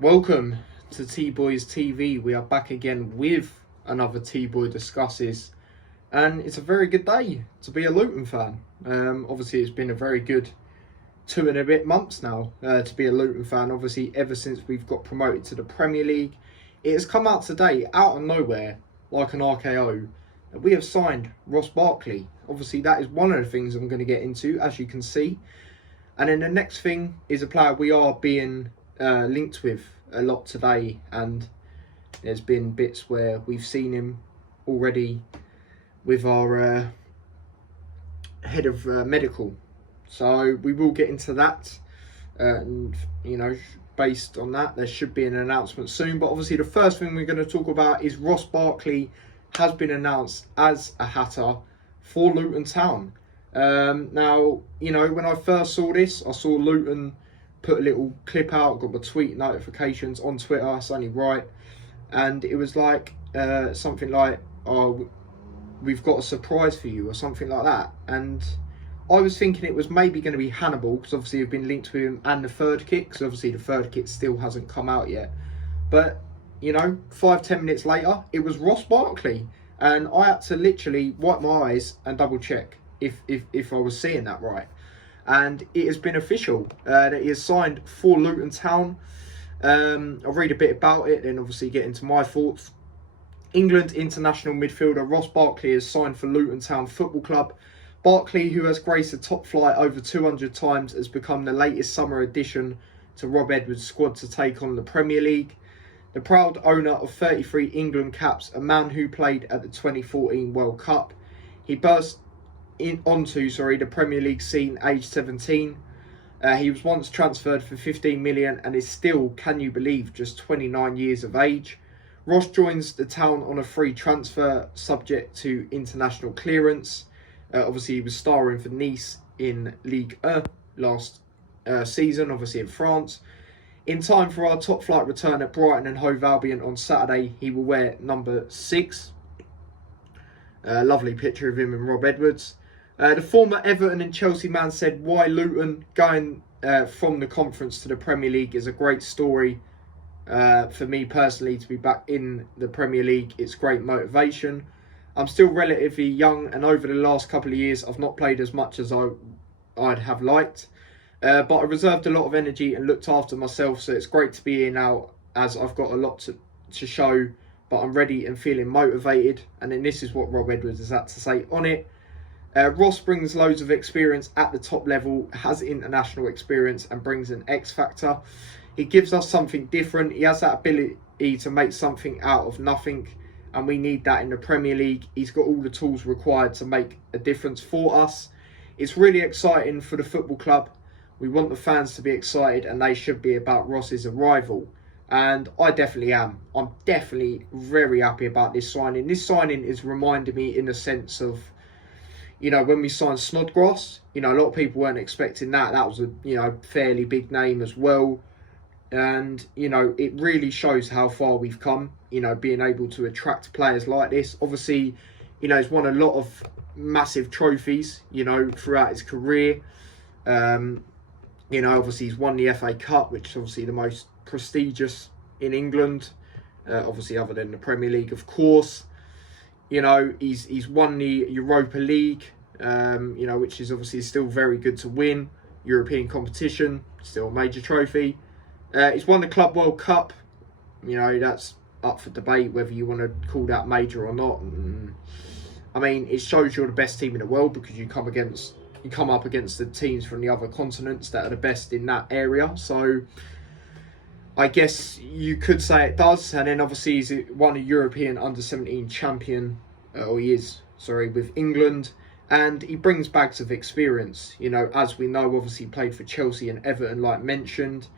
Welcome to T-Boys TV. We are back again with another T-Boy Discusses, and it's a very good day to be a Luton fan. Obviously, it's been a very good 2 and a bit months now to be a Luton fan. Obviously, ever since we've got promoted to the Premier League, it has come out today, out of nowhere, like an RKO, that we have signed Ross Barkley. Obviously, that is one of the things I'm going to get into, as you can see. And then the next thing is a player we are being linked with a lot today, and there's been bits where we've seen him already with our head of medical. So we will get into that, and based on that, there should be an announcement soon. But obviously, the first thing we're going to talk about is Ross Barkley has been announced as a Hatter for Luton Town. Now, when I first saw this, I saw Luton put a little clip out, got my tweet notifications on Twitter, that's only right. And it was like something like, oh, we've got a surprise for you or something like that. And I was thinking it was maybe going to be Hannibal, because obviously we've been linked with him, and the third kit, because obviously the third kit still hasn't come out yet. But, 5-10 minutes later, it was Ross Barkley. And I had to literally wipe my eyes and double check if I was seeing that right. And it has been official that he has signed for Luton Town. I'll read a bit about it, then obviously get into my thoughts. England international midfielder Ross Barkley has signed for Luton Town Football Club. Barkley, who has graced the top flight over 200 times, has become the latest summer addition to Rob Edwards' squad to take on the Premier League. The proud owner of 33 England caps, a man who played at the 2014 World Cup. He burst onto the Premier League scene aged 17. He was once transferred for 15 million and is still, can you believe, just 29 years of age. Ross joins the town on a free transfer subject to international clearance. Obviously, he was starring for Nice in Ligue 1 last season, obviously in France. In time for our top flight return at Brighton and Hove Albion on Saturday, he will wear number 6. Lovely picture of him and Rob Edwards. The former Everton and Chelsea man said, why Luton going from the conference to the Premier League is a great story. For me personally, to be back in the Premier League, it's great motivation. I'm still relatively young, and over the last couple of years, I've not played as much as I'd have liked. But I reserved a lot of energy and looked after myself, so it's great to be here now, as I've got a lot to show, but I'm ready and feeling motivated. And then this is what Rob Edwards has had to say on it. Ross brings loads of experience at the top level, has international experience, and brings an X factor. He gives us something different. He has that ability to make something out of nothing, and we need that in the Premier League. He's got all the tools required to make a difference for us. It's really exciting for the football club. We want the fans to be excited, and they should be, about Ross's arrival. And I definitely am. I'm definitely very happy about this signing. This signing is reminding me in the sense of, when we signed Snodgrass, a lot of people weren't expecting that. That was a, fairly big name as well. And, it really shows how far we've come, being able to attract players like this. Obviously, he's won a lot of massive trophies, throughout his career. Obviously he's won the FA Cup, which is obviously the most prestigious in England. Obviously, other than the Premier League, of course. He's won the Europa League, which is obviously still very good to win. European competition, still a major trophy. He's won the Club World Cup. That's up for debate whether you want to call that major or not. I mean, it shows you're the best team in the world, because you come up against the teams from the other continents that are the best in that area. So I guess you could say it does. And then obviously he's won a European under-17 champion, with England. And he brings bags of experience. As we know, obviously he played for Chelsea and Everton, like mentioned.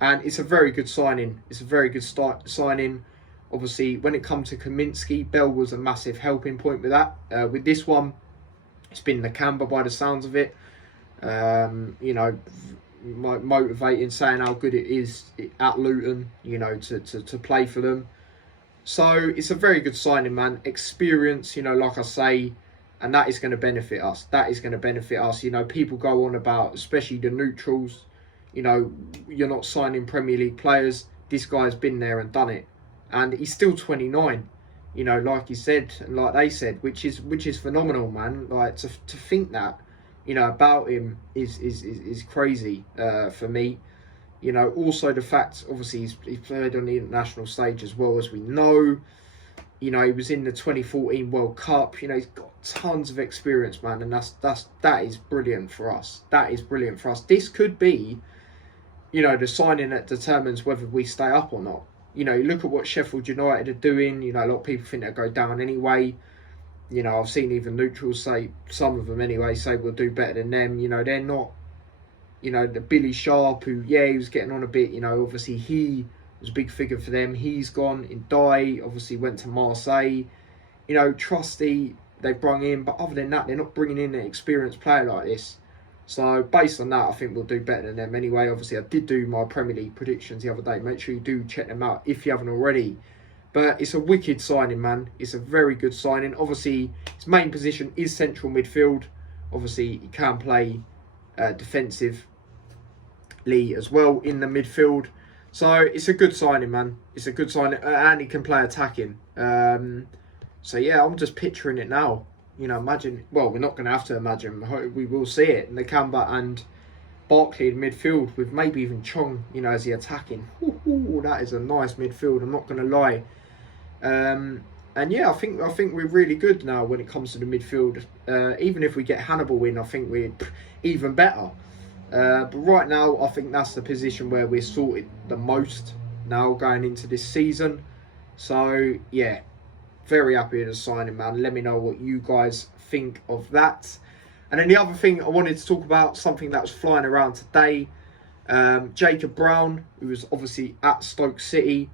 And it's a very good signing. It's a very good signing. Obviously, when it comes to Kaminsky, Bell was a massive helping point with that. With this one, it's been Nakamba by the sounds of it. Motivating, saying how good it is at Luton, to play for them. So it's a very good signing, man. Experience, like I say, and that is going to benefit us. People go on about, especially the neutrals, you're not signing Premier League players. this guy's been there and done it, and he's still 29. You know, like you said and like they said, which is phenomenal, man. Like to think that, you know, about him is crazy for me. You know, also the fact, obviously, he's played on the international stage as well, as we know. You know, he was in the 2014 World Cup. You know, he's got tons of experience, man, and that is brilliant for us. That is brilliant for us. This could be, you know, the signing that determines whether we stay up or not. You know, you look at what Sheffield United are doing. You know, a lot of people think they'll go down anyway. You know, I've seen even neutrals say, some of them anyway, say we'll do better than them. You know, they're not. You know, the Billy Sharp, who, yeah, he was getting on a bit. You know, obviously he was a big figure for them. He's gone. Indai obviously went to Marseille. You know, Trusty, they've brought in. But other than that, they're not bringing in an experienced player like this. So, based on that, I think we'll do better than them anyway. Obviously, I did do my Premier League predictions the other day. Make sure you do check them out if you haven't already. But it's a wicked signing, man. It's a very good signing. Obviously, his main position is central midfield. Obviously, he can play defensively as well in the midfield. So, it's a good signing, man. It's a good signing. And he can play attacking. So, yeah, I'm just picturing it now. You know, imagine, well, we're not going to have to imagine, we will see it. Nakamba and Barkley in midfield with maybe even Chong, you know, as the attacking. Ooh, that is a nice midfield, I'm not going to lie. And yeah, I think we're really good now when it comes to the midfield. Even if we get Hannibal in, I think we're even better. But right now, I think that's the position where we're sorted the most now going into this season. So, yeah. Very happy with the signing, man. Let me know what you guys think of that. And then the other thing I wanted to talk about, something that was flying around today. Jacob Brown, who was obviously at Stoke City,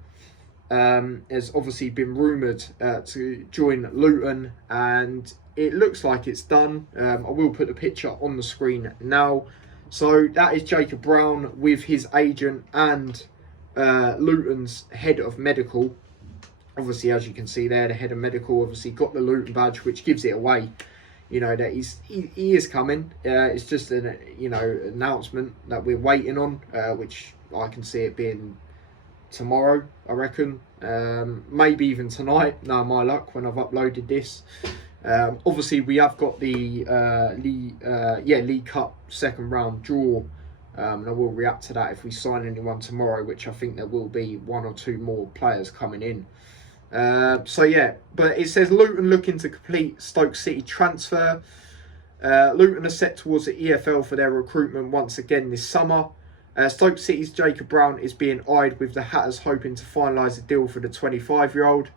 has obviously been rumoured to join Luton. And it looks like it's done. I will put the picture on the screen now. So that is Jacob Brown with his agent and Luton's head of medical. Obviously, as you can see there, the head of medical obviously got the Luton badge, which gives it away. You know that he is coming. It's just an announcement that we're waiting on, which I can see it being tomorrow. I reckon, maybe even tonight. No, my luck when I've uploaded this. Obviously, we have got the League Cup second round draw. And I will react to that if we sign anyone tomorrow, which I think there will be one or two more players coming in. So yeah, but it says Luton looking to complete Stoke City transfer. Luton are set towards the EFL for their recruitment once again this summer. Stoke City's Jacob Brown is being eyed, with the Hatters hoping to finalise a deal for the 25-year-old.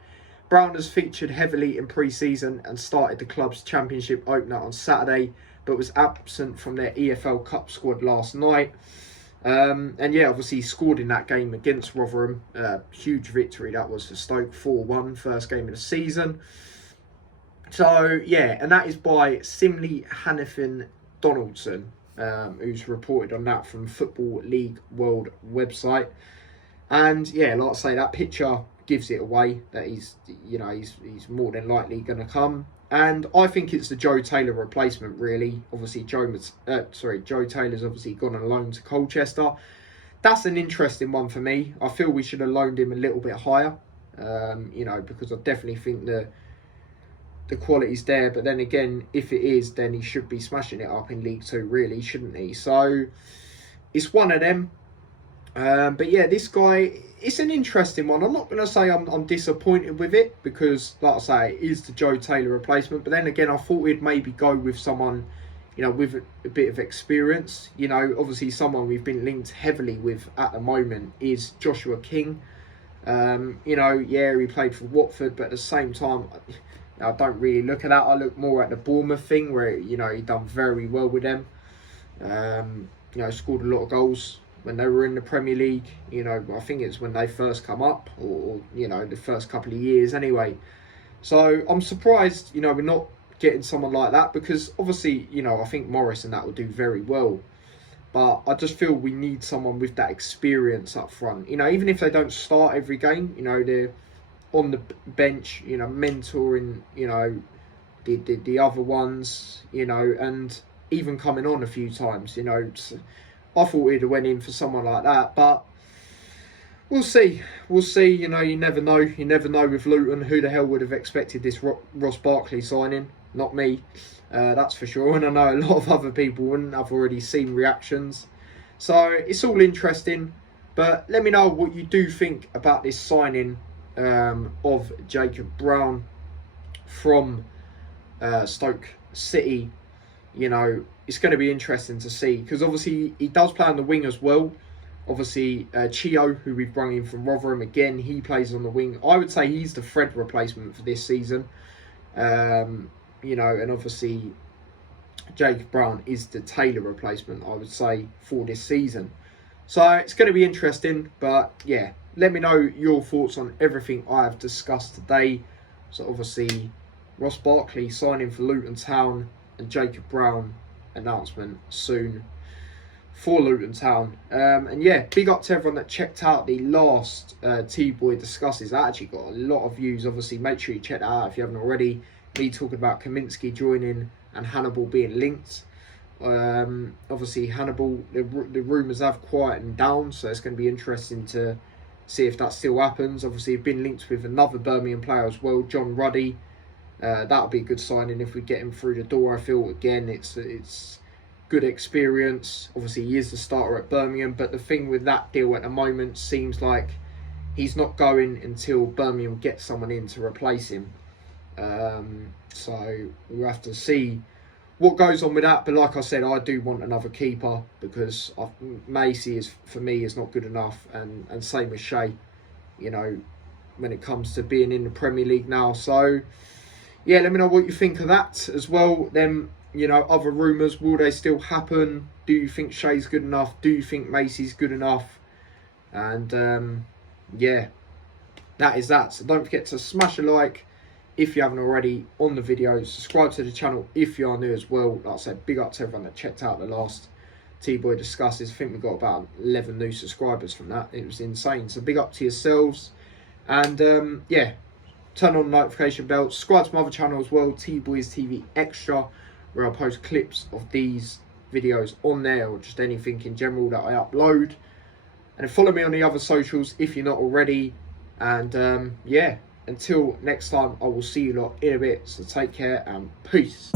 Brown has featured heavily in pre-season and started the club's championship opener on Saturday, but was absent from their EFL Cup squad last night. And yeah, obviously he scored in that game against Rotherham. Huge victory that was for Stoke, 4-1, first game of the season. So yeah, and that is by Simley Hannifin Donaldson, who's reported on that from Football League World website. And yeah, like I say, that picture gives it away that he's more than likely going to come. And I think it's the Joe Taylor replacement, really. Obviously, Joe Taylor's obviously gone on loan to Colchester. That's an interesting one for me. I feel we should have loaned him a little bit higher, because I definitely think the quality's there. But then again, if it is, then he should be smashing it up in League Two, really, shouldn't he? So it's one of them. But yeah, this guy, it's an interesting one. I'm not going to say I'm disappointed with it because, like I say, it is the Joe Taylor replacement. But then again, I thought we'd maybe go with someone, with a bit of experience. Obviously someone we've been linked heavily with at the moment is Joshua King. He played for Watford, but at the same time, I don't really look at that. I look more at the Bournemouth thing where, he done very well with them. Scored a lot of goals when they were in the Premier League. I think it's when they first come up or the first couple of years anyway. So I'm surprised, we're not getting someone like that because obviously, I think Morris and that will do very well. But I just feel we need someone with that experience up front. Even if they don't start every game, they're on the bench, mentoring, the other ones, and even coming on a few times, I thought we'd have went in for someone like that, but We'll see. We'll see. You know, you never know. You never know with Luton. Who the hell would have expected this Ross Barkley signing? Not me. That's for sure. And I know a lot of other people wouldn't. I've already seen reactions. So it's all interesting. But let me know what you do think about this signing of Jacob Brown from Stoke City. You know, it's going to be interesting to see, because obviously he does play on the wing as well. Obviously, Chio, who we've brought in from Rotherham, again, he plays on the wing. I would say he's the Fred replacement for this season. You know, and obviously Jacob Brown is the Taylor replacement, I would say, for this season. So it's going to be interesting. But yeah, let me know your thoughts on everything I have discussed today. So obviously, Ross Barkley signing for Luton Town, and Jacob Brown announcement soon for Luton Town. And yeah, big up to everyone that checked out the last T-Boy Discusses. That actually got a lot of views. Obviously, make sure you check that out if you haven't already. Me talking about Kaminsky joining and Hannibal being linked. Obviously, Hannibal, the rumours have quietened down, so it's going to be interesting to see if that still happens. Obviously, he's been linked with another Birmingham player as well, John Ruddy. That'll be a good signing if we get him through the door. I feel, again, it's good experience. Obviously, he is the starter at Birmingham, but the thing with that deal at the moment seems like he's not going until Birmingham gets someone in to replace him. So we'll have to see what goes on with that. But like I said, I do want another keeper, because Macy is, for me, is not good enough, and same as Shea, you know, when it comes to being in the Premier League now. So yeah, let me know what you think of that as well. Then, you know, other rumours, will they still happen? Do you think Shea's good enough? Do you think Macy's good enough? And yeah, that is that. So don't forget to smash a like if you haven't already on the video. Subscribe to the channel if you are new as well. Like I said, big up to everyone that checked out the last T-Boy Discusses. I think we got about 11 new subscribers from that. It was insane. So big up to yourselves. And yeah, turn on the notification bell. Subscribe to my other channel as well, T-Boys TV Extra, where I post clips of these videos on there, or just anything in general that I upload. And follow me on the other socials if you're not already. And yeah, until next time, I will see you lot in a bit. So take care and peace.